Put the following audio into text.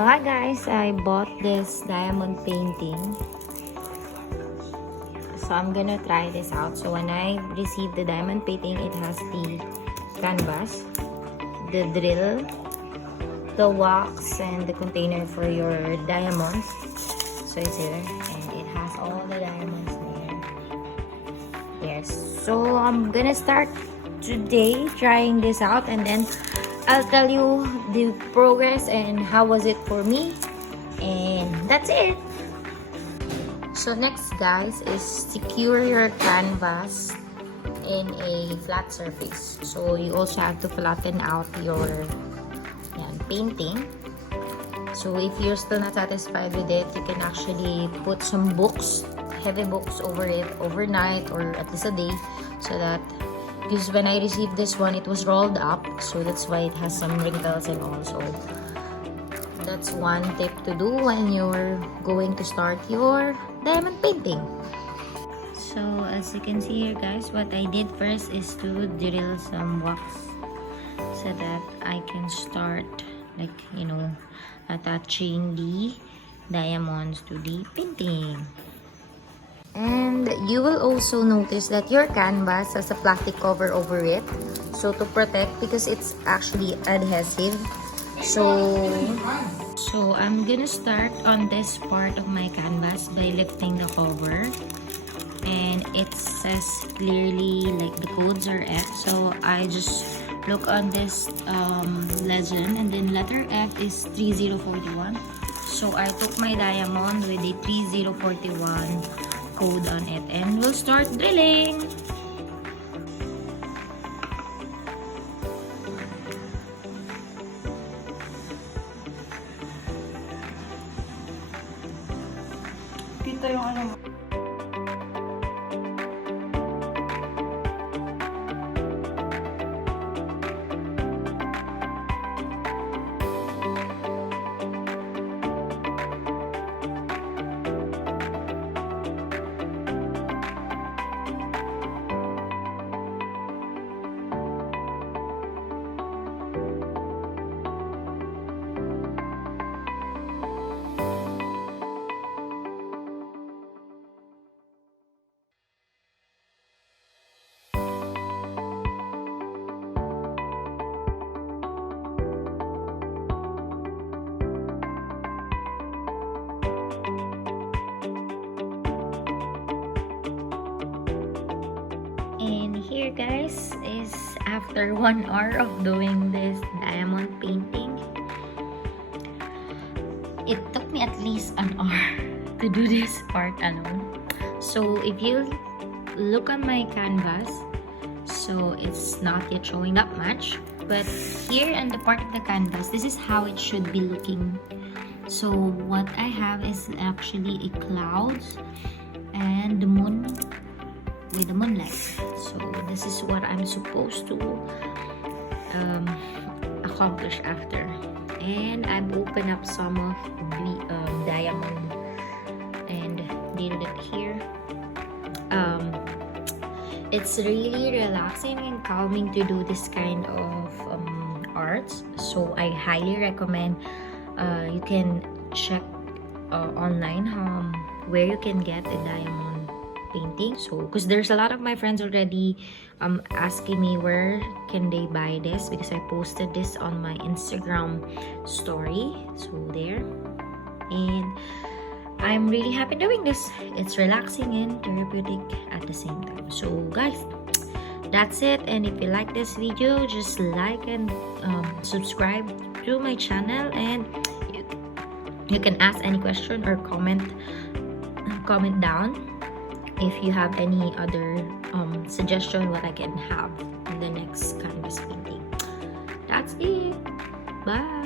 So hi guys, I bought this diamond painting. So I'm gonna try this out. So when I received the diamond painting, it has the canvas, the drill, the wax, and the container for your diamonds. So it's here, and it has all the diamonds there. Yes, so I'm gonna start today trying this out, and then I'll tell you the progress and how was it for me, and that's it. So next guys is secure your canvas in a flat surface. So you also have to flatten out your painting. So if you're still not satisfied with it, you can actually put some books, heavy books over it overnight or at least a day, so that, because when I received this one, it was rolled up, so that's why it has some wrinkles and all. So that's one tip to do when you're going to start your diamond painting. So as you can see here guys, what I did first is to drill some wax so that I can start, like, attaching the diamonds to the painting. And you will also notice that your canvas has a plastic cover over it, so to protect, because it's actually adhesive. So I'm gonna start on this part of my canvas by lifting the cover, and it says clearly like the codes are F, so I just look on this legend, and then letter F is 3041. So I took my diamond with the 3041 code on it, and we'll start drilling. Kita yung ano. And here guys is after 1 hour of doing this diamond painting. It took me at least an hour to do this part alone. So if you look on my canvas, so it's not yet showing that much, but here on the part of the canvas, this is how it should be looking. So what I have is actually a clouds and the moon with the moonlight. So this is what I'm supposed to accomplish after. And I've opened up some of the diamond and did it here. It's really relaxing and calming to do this kind of arts. So I highly recommend you can check online where you can get a diamond painting. So because there's a lot of my friends already asking me where can they buy this, because I posted this on my Instagram story. So there, and I'm really happy doing this. It's relaxing and therapeutic at the same time. So guys, that's it. And if you like this video, just like and subscribe to my channel, and you can ask any question or comment down if you have any other suggestion what I can have in the next canvas painting. That's it. Bye.